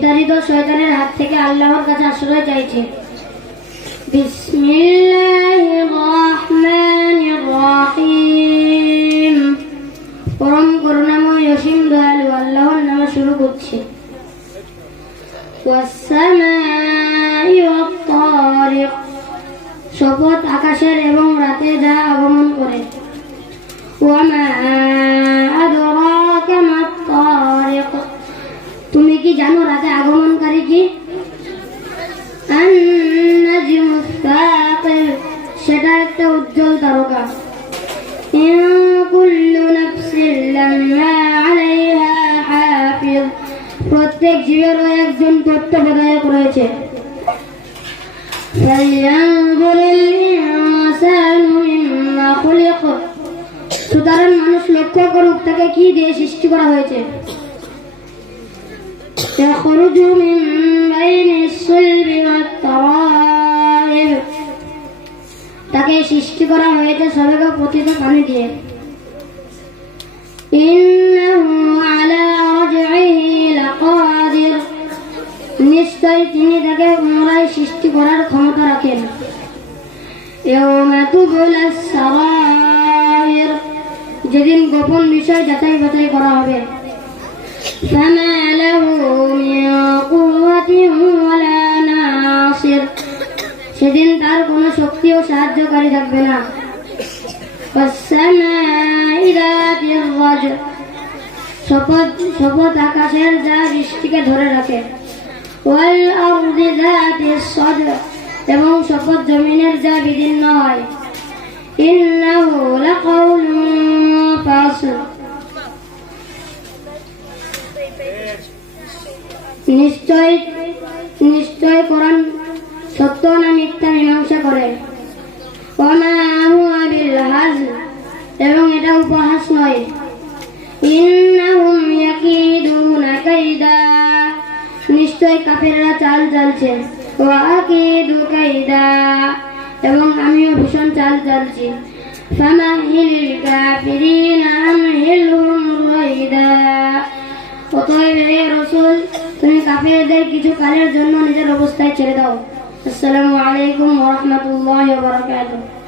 বিতাড়িত শয়তানের হাত থেকে আল্লাহর কাছে আশ্রয় চাইছে। বিসমিল্লাহির রহমানির রহিম। পরম করুণাময় অসীম দয়ালু আল্লাহর নামে শুরু করছি। ওয়াস-সামাই ওয়াত-তারিক। শপথ আকাশের এবং রাতে যা আগমন করে। ওয়ামা আদরাকা মাত-তারিক। তুমি কি জানো রাতে আগমনকারী কি? আন-নাজমুস সাকিব। সেটা একটা উজ্জ্বল তারকা। ইন কুল্লু নাফসিন লাম্মা আলাইহা হাফিজ। প্রত্যেক জীবেরও একজন তত্ত্বাবধায়ক রয়েছে। ফালইয়ানজুরিল ইনসানু মিম্মা খুলিক। সুতরাং মানুষ লক্ষ্য করুক তাকে কি দিয়ে সৃষ্টি করা হয়েছে। ইয়াখরুজু মিন বাইনিস সুলবি ওয়াত-তারাইব। তাকে সৃষ্টি করা হয়েছে সবেগে পতিত পানি দিয়ে। ইন্নাহু আলা রাজইহি লাকাদির। নিশ্চয় তিনি তাকে পুনরায় সৃষ্টি করার ক্ষমতা রাখেন। ইয়াওমা তুবলাস সারাইর। যেদিন গোপন বিষয় যাচাই বাছাই করা হবে। ফামা লাহু মিন কুওয়াতিন ওয়ালা নাসির। সেদিন তার কোনো শক্তি ও সাহায্যকারী থাকবে না। ওয়াস-সামাই যাতির রাজ। শপথ আকাশের যা বৃষ্টিকে ধরে রাখে। ওয়াল আরদি যাতিস সাদর। এবং শপথ জমিনের যা বিদীর্ণ হয়। ইন্নাহু লাকাউলুন ফাসিল। নিশ্চয় কোরআন সত্য না মিথ্যা মীমাংসা করে। ওয়ামা হুয়া বিল হাজল। এবং এটা উপহাস নয়। ইন্নাহুম ইয়াকিদুনা কাইদা। নিশ্চয় কাফেররা চাল চালছে। ওয়া আকিদু কাইদা। এবং আমিও ভীষণ চাল চালছি। ফামাহিলিল কাফিরিনা আমহিলহুম রাইদা। অতএব হে রাসূল তুমি কাফেরদের কিছু কালের জন্য নিজের অবস্থায় ছেড়ে দাও। আসসালামু আলাইকুম ওয়া রাহমাতুল্লাহি ওয়া বারাকাতুহু।